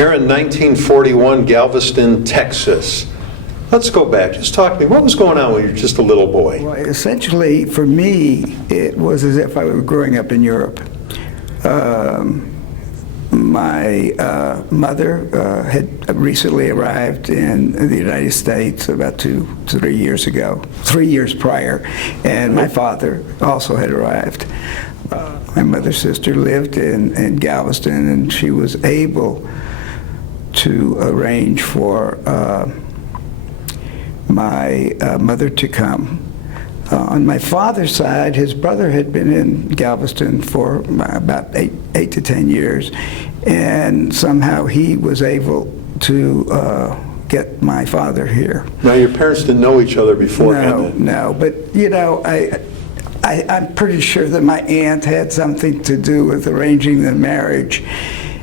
Here in 1941, Galveston, Texas. Let's go back. Just talk to me. What was going on when you were just a little boy? Well, essentially, for me, it was as if I were growing up in Europe. My mother had recently arrived in the United States about 2-3 years ago, 3 years prior, and my father also had arrived. My mother's sister lived in Galveston, and she was able to arrange for my mother to come. On my father's side, his brother had been in Galveston for about 8 to 10 years, and somehow he was able to get my father here. Now, your parents didn't know each other beforehand? No, but you know, I'm pretty sure that my aunt had something to do with arranging the marriage.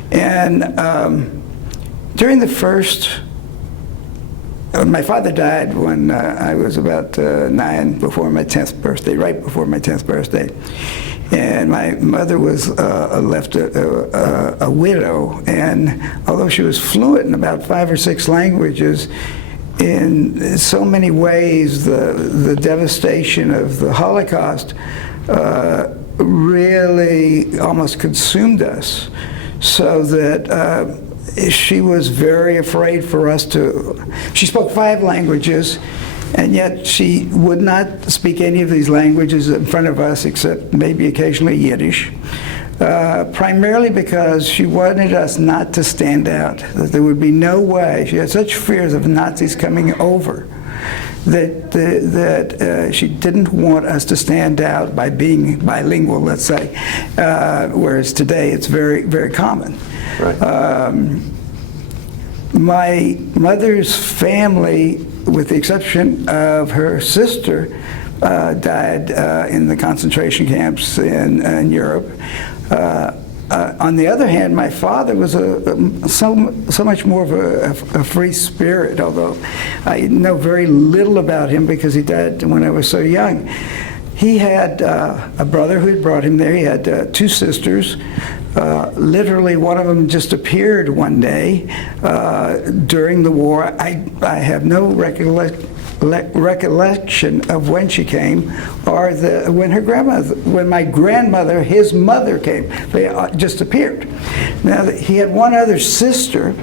And during the first, my father died when I was about 9, before my 10th birthday, right before my 10th birthday. And my mother was left a widow, and although she was fluent in about 5 or 6 languages, in so many ways the devastation of the Holocaust really almost consumed us, so that she was very afraid for us to. She spoke 5 languages, and yet she would not speak any of these languages in front of us except maybe occasionally Yiddish, primarily because she wanted us not to stand out, that there would be no way. She had such fears of Nazis coming over that she didn't want us to stand out by being bilingual, let's say, whereas today it's very, very common. Right. My mother's family, with the exception of her sister, died in the concentration camps in Europe. On the other hand, my father was so much more of a free spirit, although I know very little about him because he died when I was so young. He had a brother who had brought him there. He had 2 sisters. Literally, one of them just appeared one day during the war. I have no recollection of when she came, or when my grandmother, his mother, came. They just appeared. Now, he had one other sister,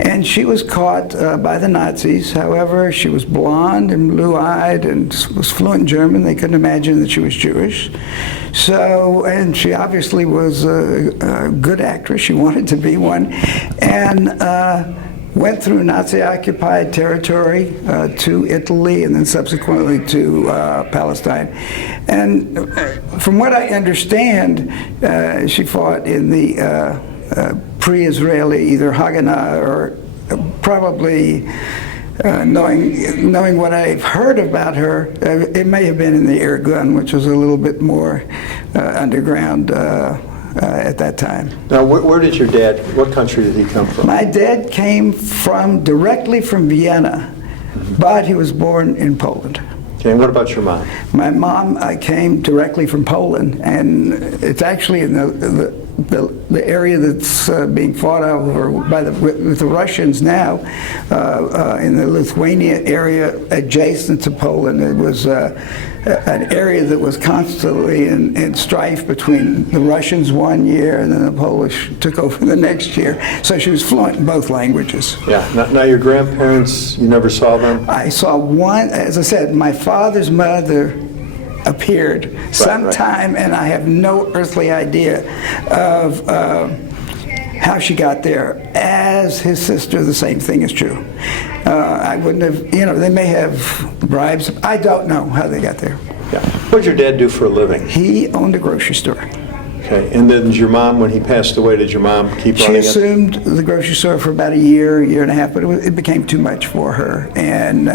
and she was caught by the Nazis. However, she was blonde and blue-eyed and was fluent in German. They couldn't imagine that she was Jewish. So, and she obviously was a good actress. She wanted to be one. And went through Nazi-occupied territory to Italy and then subsequently to Palestine. And from what I understand, she fought in the pre-Israeli, either Haganah or probably, knowing what I've heard about her, it may have been in the Irgun, which was a little bit more underground at that time. Now, where did your dad, what country did he come from? My dad came directly from Vienna, but he was born in Poland. Okay, and what about your mom? My mom came directly from Poland, and it's actually in the area that's being fought over with the Russians now, in the Lithuania area adjacent to Poland. It was an area that was constantly in strife between the Russians one year and then the Polish took over the next year. So she was fluent in both languages. Yeah. Now your grandparents, you never saw them? I saw one, as I said, my father's mother appeared sometime, and I have no earthly idea of how she got there. As his sister, the same thing is true. I wouldn't have, they may have bribes. I don't know how they got there. Yeah. What did your dad do for a living? He owned a grocery store. Okay, and then your mom, when he passed away, did your mom keep running it? She assumed the grocery store for about a year and a half, but it became too much for her. And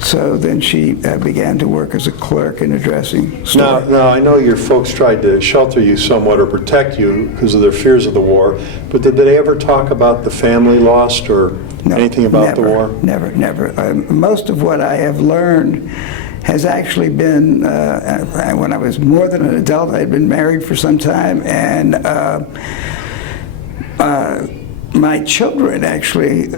so then she began to work as a clerk in a dressing store. Now, I know your folks tried to shelter you somewhat or protect you because of their fears of the war, but did they ever talk about the family lost or anything about the war? Never. Most of what I have learned has actually been, when I was more than an adult, I had been married for some time, and my children actually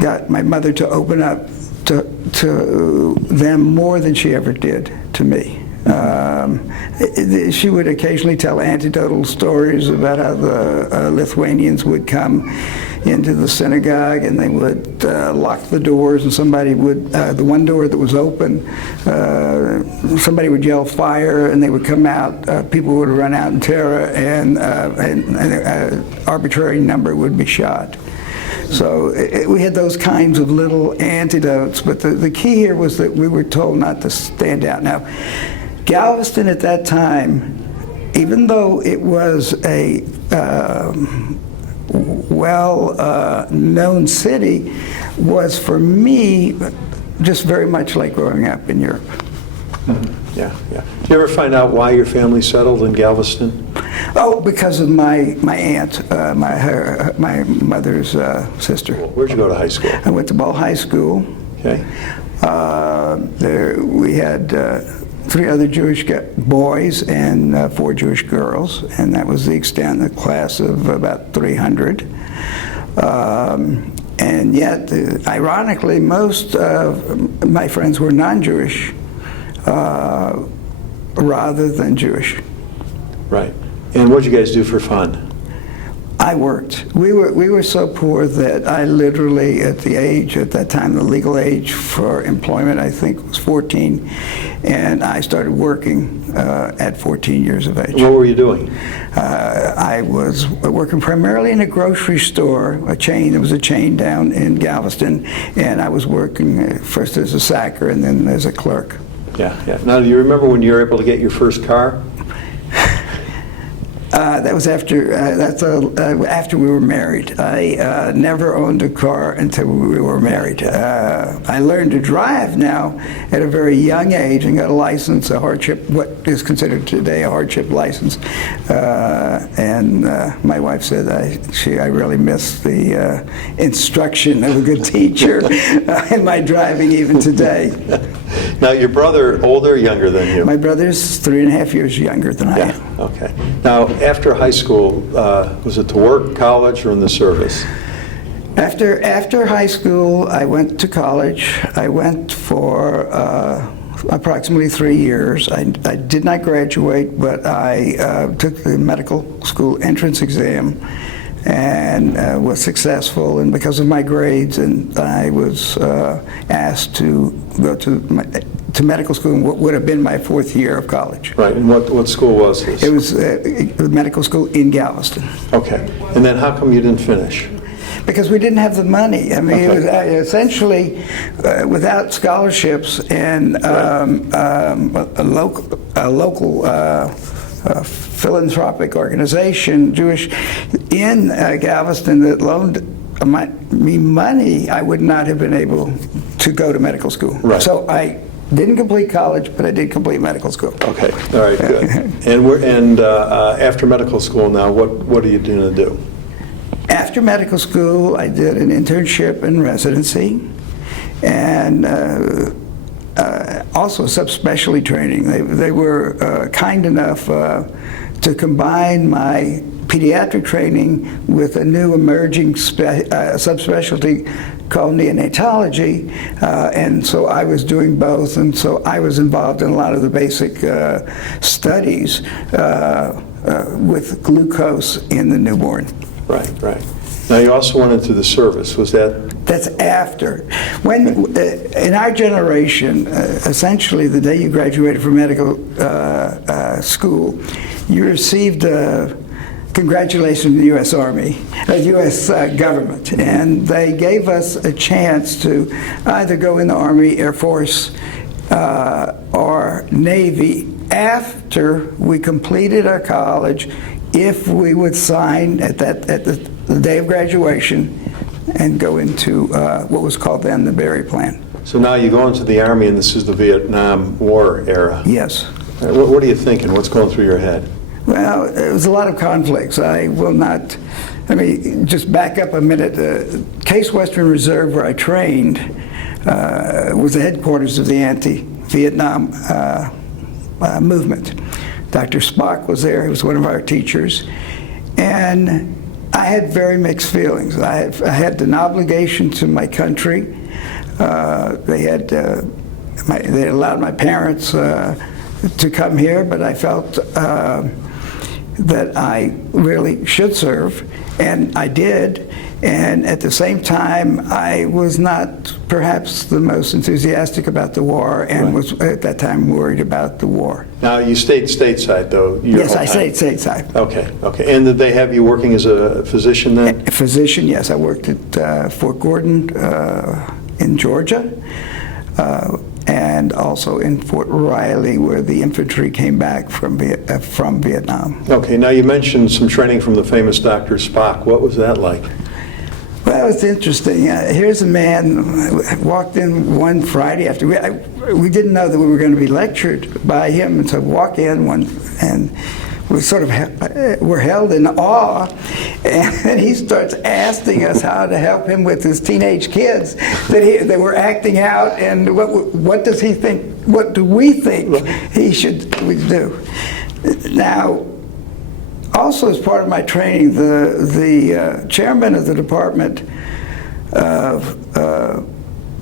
got my mother to open up to them more than she ever did to me. She would occasionally tell anecdotal stories about how the Lithuanians would come into the synagogue and they would lock the doors, and somebody would, the one door that was open, somebody would yell fire and they would come out, people would run out in terror, and an arbitrary number would be shot. So we had those kinds of little antidotes, but the key here was that we were told not to stand out. Now, Galveston at that time, even though it was a well-known city, was for me just very much like growing up in Europe. Mm-hmm. Yeah, yeah. Did you ever find out why your family settled in Galveston? Oh, because of my aunt, my mother's sister. Where'd you go to high school? I went to Ball High School. Okay. There we had 3 other Jewish boys and 4 Jewish girls, and that was the extent of the class of about 300. And yet, ironically, most of my friends were non-Jewish rather than Jewish. Right. And what'd you guys do for fun? I worked. We were so poor that I literally, at that time, the legal age for employment, I think, was 14, and I started working at 14 years of age. What were you doing? I was working primarily in a grocery store, a chain. There was a chain down in Galveston, and I was working first as a sacker and then as a clerk. Yeah, yeah. Now, do you remember when you were able to get your first car? That was after after we were married. I never owned a car until we were married. I learned to drive now at a very young age and got a license, a hardship, what is considered today a hardship license. And my wife said I really missed the instruction of a good teacher in my driving even today. Now, your brother, older or younger than you? My brother's 3.5 years younger than I am. Okay. Now, after high school, was it to work, college, or in the service? After high school, I went to college. I went for approximately 3 years. I did not graduate, but I took the medical school entrance exam and was successful, and because of my grades, and I was asked to go to medical school in what would have been my 4th year of college. Right, and what school was this? It was the medical school in Galveston. Okay, and then how come you didn't finish? Because we didn't have the money. I mean, okay. It was essentially without scholarships and a local philanthropic organization, Jewish, in Galveston that loaned me money, I would not have been able to go to medical school. Right. So I didn't complete college, but I did complete medical school. Okay, all right, good. And after medical school now, what are you going to do? After medical school, I did an internship and residency, and also subspecialty training. They were kind enough to combine my pediatric training with a new emerging subspecialty called neonatology, and so I was doing both, and so I was involved in a lot of the basic studies with glucose in the newborn. Right, right. Now you also went into the service. Was that? That's after. When in our generation, essentially the day you graduated from medical school, you received congratulations from the U.S. Army, the U.S. government, and they gave us a chance to either go in the Army, Air Force, or Navy after we completed our college, if we would sign at the day of graduation and go into what was called then the Berry Plan. So now you go into the Army, and this is the Vietnam War era. Yes. What are you thinking? What's going through your head? Well, there was a lot of conflicts. I will not, just back up a minute. Case Western Reserve, where I trained, was the headquarters of the anti-Vietnam movement. Dr. Spock was there. He was one of our teachers. And I had very mixed feelings. I had an obligation to my country. They allowed my parents to come here, but I felt that I really should serve, and I did. And at the same time, I was not perhaps the most enthusiastic about the war, and was at that time worried about the war. Now, you stayed stateside, though? Yes, I stayed stateside. Okay, okay. And did they have you working as a physician then? A physician, yes. I worked at Fort Gordon in Georgia, and also in Fort Riley, where the infantry came back from Vietnam. Okay, now you mentioned some training from the famous Dr. Spock. What was that like? Well, it was interesting. Here's a man walked in one Friday after we didn't know that we were going to be lectured by him, and so walk in and we sort of were held in awe, and he starts asking us how to help him with his teenage kids that were acting out, and what does he think? What do we think we do? Now, also, as part of my training, the chairman of the Department of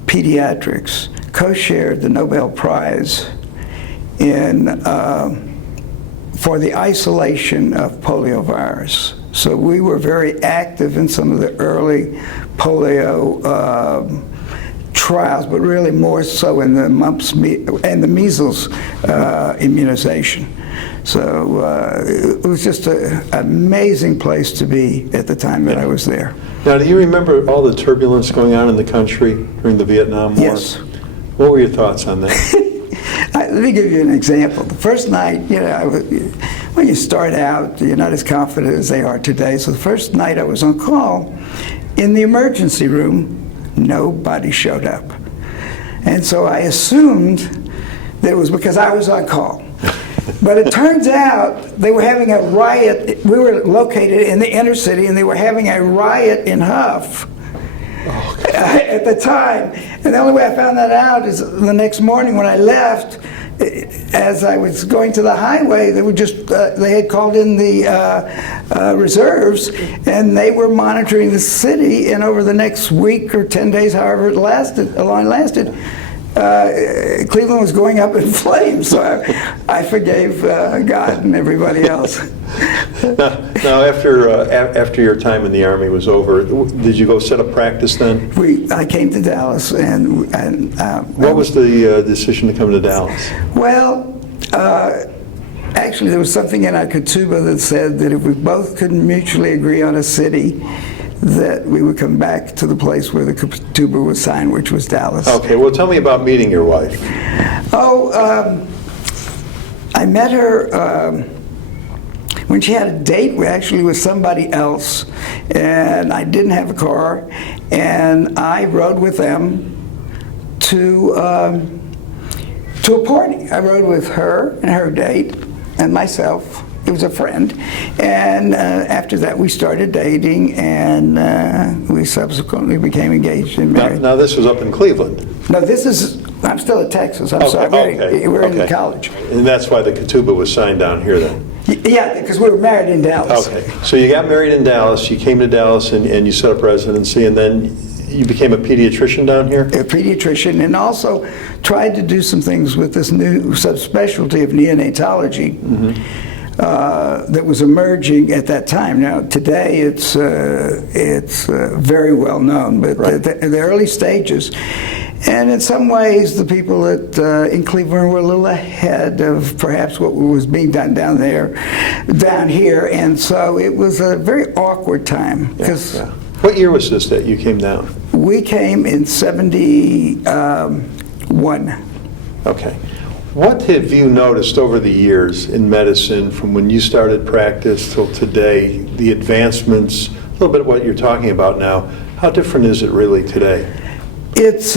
Pediatrics co-shared the Nobel Prize for the isolation of poliovirus. So we were very active in some of the early polio trials, but really more so in the mumps and the measles immunization. So it was just an amazing place to be at the time that I was there. Now, do you remember all the turbulence going on in the country during the Vietnam War? Yes. What were your thoughts on that? Let me give you an example. The first night, when you start out, you're not as confident as they are today. So the first night I was on call, in the emergency room, nobody showed up. And so I assumed that it was because I was on call. But it turns out they were having a riot. We were located in the inner city, and they were having a riot in Huff at the time. And the only way I found that out is the next morning when I left, as I was going to the highway, they had called in the reserves, and they were monitoring the city, and over the next week or 10 days, however it lasted, Cleveland was going up in flames, so I forgave God and everybody else. Now, after your time in the Army was over, did you go set up practice then? I came to Dallas, and what was the decision to come to Dallas? Well, actually, there was something in our ketubah that said that if we both couldn't mutually agree on a city, that we would come back to the place where the ketubah was signed, which was Dallas. Okay, well, tell me about meeting your wife. I met her when she had a date with somebody else, and I didn't have a car, and I rode with them to a party. I rode with her and her date and myself. It was a friend, and after that we started dating, and we subsequently became engaged and married. Now this was up in Cleveland. No, I'm still in Texas. I'm sorry. We're in college. And that's why the ketubah was signed down here then? Yeah, because we were married in Dallas. Okay, so you got married in Dallas, you came to Dallas and you set up residency, and then you became a pediatrician down here? A pediatrician, and also tried to do some things with this new subspecialty of neonatology. Mm-hmm. That was emerging at that time. Now, today it's very well known, but right. the early stages, and in some ways, the people in Cleveland were a little ahead of perhaps what was being done down here, and so it was a very awkward time. Yeah. What year was this that you came down? We came in '71. Okay. What have you noticed over the years in medicine, from when you started practice till today, the advancements, a little bit of what you're talking about now, how different is it really today? It's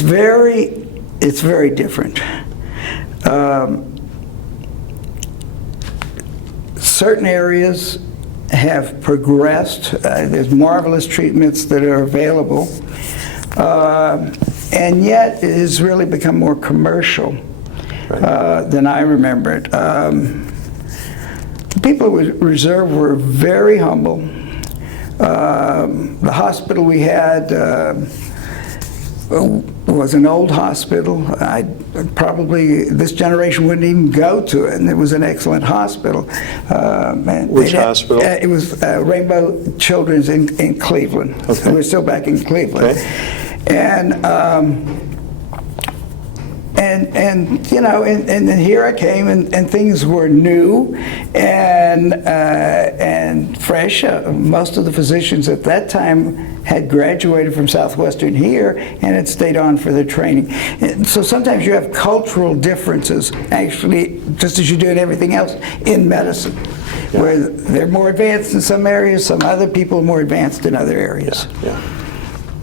very different. Certain areas have progressed. There's marvelous treatments that are available. And yet it has really become more commercial than I remember it. people at Reserve were very humble. The hospital we had was an old hospital. Probably this generation wouldn't even go to it, and it was an excellent hospital. Which hospital? It was Rainbow Children's in Cleveland. Okay. We're still back in Cleveland. Okay. And you know, and then here I came, and things were new and fresh. Most of the physicians at that time had graduated from Southwestern here and had stayed on for their training. And so sometimes you have cultural differences, actually, just as you do in everything else in medicine, where they're more advanced in some areas, some other people are more advanced in other areas. Yeah.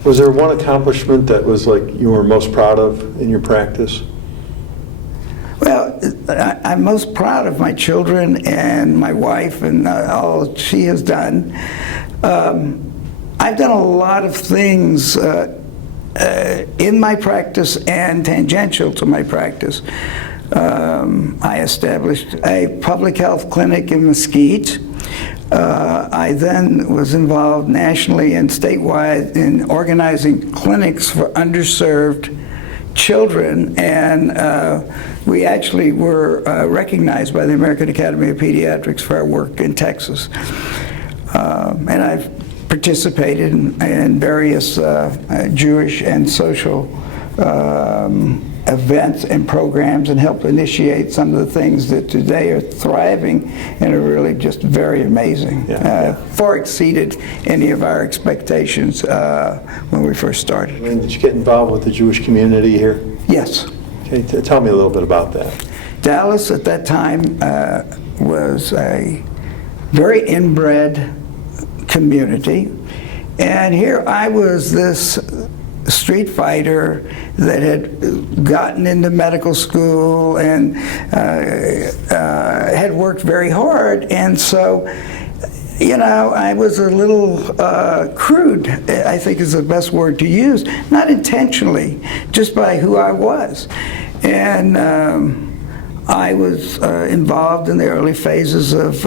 Was there one accomplishment that was like you were most proud of in your practice? Well, I'm most proud of my children and my wife and all she has done. I've done a lot of things in my practice and tangential to my practice. I established a public health clinic in Mesquite. I then was involved nationally and statewide in organizing clinics for underserved children, and we actually were recognized by the American Academy of Pediatrics for our work in Texas. And I've participated in various Jewish and social events and programs and helped initiate some of the things that today are thriving and are really just very amazing. Far exceeded any of our expectations when we first started. And did you get involved with the Jewish community here? Yes. Okay, tell me a little bit about that. Dallas at that time was a very inbred community, and here I was, this street fighter that had gotten into medical school and had worked very hard, and so, you know, I was a little crude, I think is the best word to use, not intentionally, just by who I was. And I was involved in the early phases of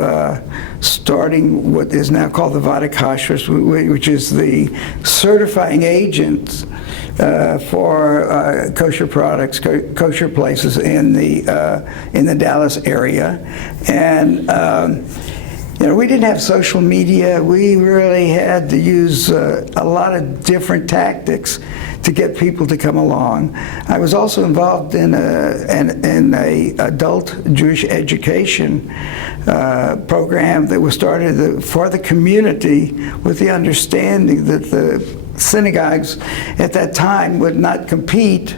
starting what is now called the Vadakashras, which is the certifying agent for kosher products, kosher places in the Dallas area. And you know, we didn't have social media. We really had to use a lot of different tactics to get people to come along. I was also involved in a adult Jewish education program that was started for the community with the understanding that the synagogues at that time would not compete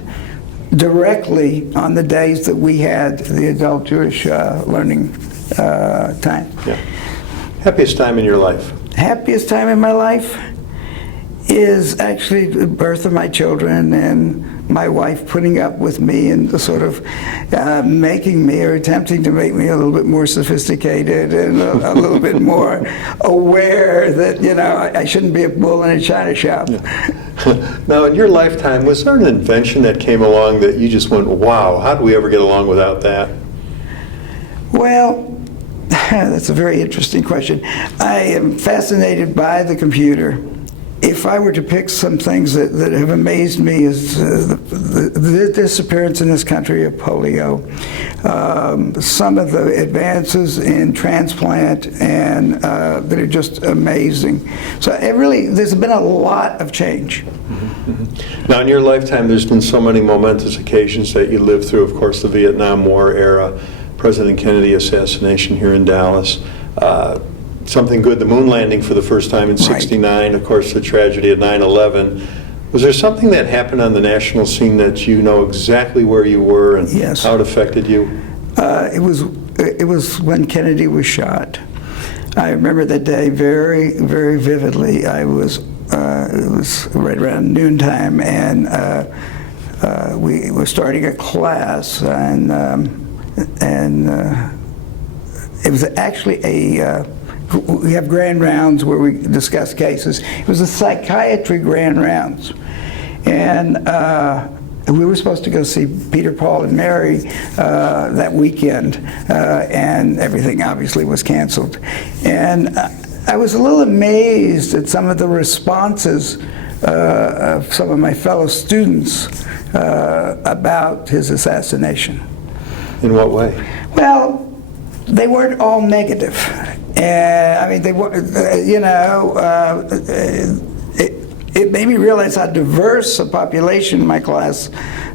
directly on the days that we had the adult Jewish learning time. Yeah. Happiest time in your life? Happiest time in my life is actually the birth of my children and my wife putting up with me and the sort of making me, or attempting to make me, a little bit more sophisticated and a little bit more aware that, you know, I shouldn't be a bull in a china shop. Yeah. Now, in your lifetime, was there an invention that came along that you just went, wow, how did we ever get along without that? Well, that's a very interesting question. I am fascinated by the computer. If I were to pick some things that have amazed me, is the disappearance in this country of polio, some of the advances in transplant, and that are just amazing. So it really, there's been a lot of change. Mm-hmm. Mm-hmm. Now, in your lifetime, there's been so many momentous occasions that you lived through. Of course, the Vietnam War era, President Kennedy assassination here in Dallas. Something good, the moon landing for the first time in '69, of course, the tragedy of 9/11. Was there something that happened on the national scene that you know exactly where you were and how it affected you? It was when Kennedy was shot. I remember that day very, very vividly. It was right around noontime, and we were starting a class, and it was actually we have grand rounds where we discuss cases. It was a psychiatry grand rounds. And we were supposed to go see Peter, Paul, and Mary that weekend, and everything obviously was canceled. And I was a little amazed at some of the responses of some of my fellow students about his assassination. In what way? Well, they weren't all negative. I mean, they were, it made me realize how diverse a population my class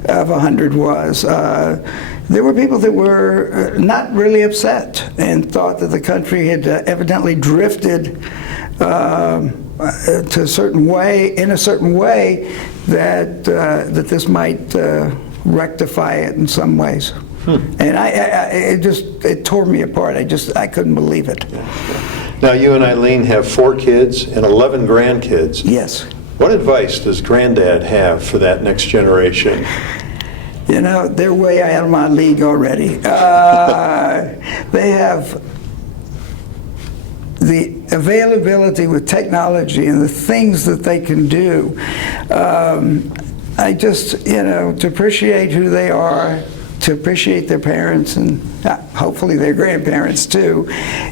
of 100 was. There were people that were not really upset and thought that the country had evidently drifted to a certain way, in a certain way, that this might rectify it in some ways. And it tore me apart. I couldn't believe it. Now, you and Eileen have 4 kids and 11 grandkids. Yes. What advice does Granddad have for that next generation? You know, they're way out of my league already. They have the availability with technology and the things that they can do. I just, to appreciate who they are, to appreciate their parents and hopefully their grandparents too,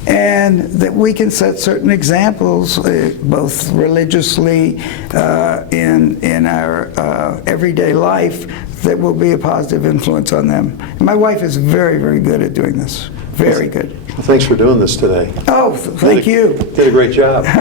and that we can set certain examples, both religiously in our everyday life, that will be a positive influence on them. And my wife is very, very good at doing this. Very good. Well, thanks for doing this today. Oh, thank you. Did a great job.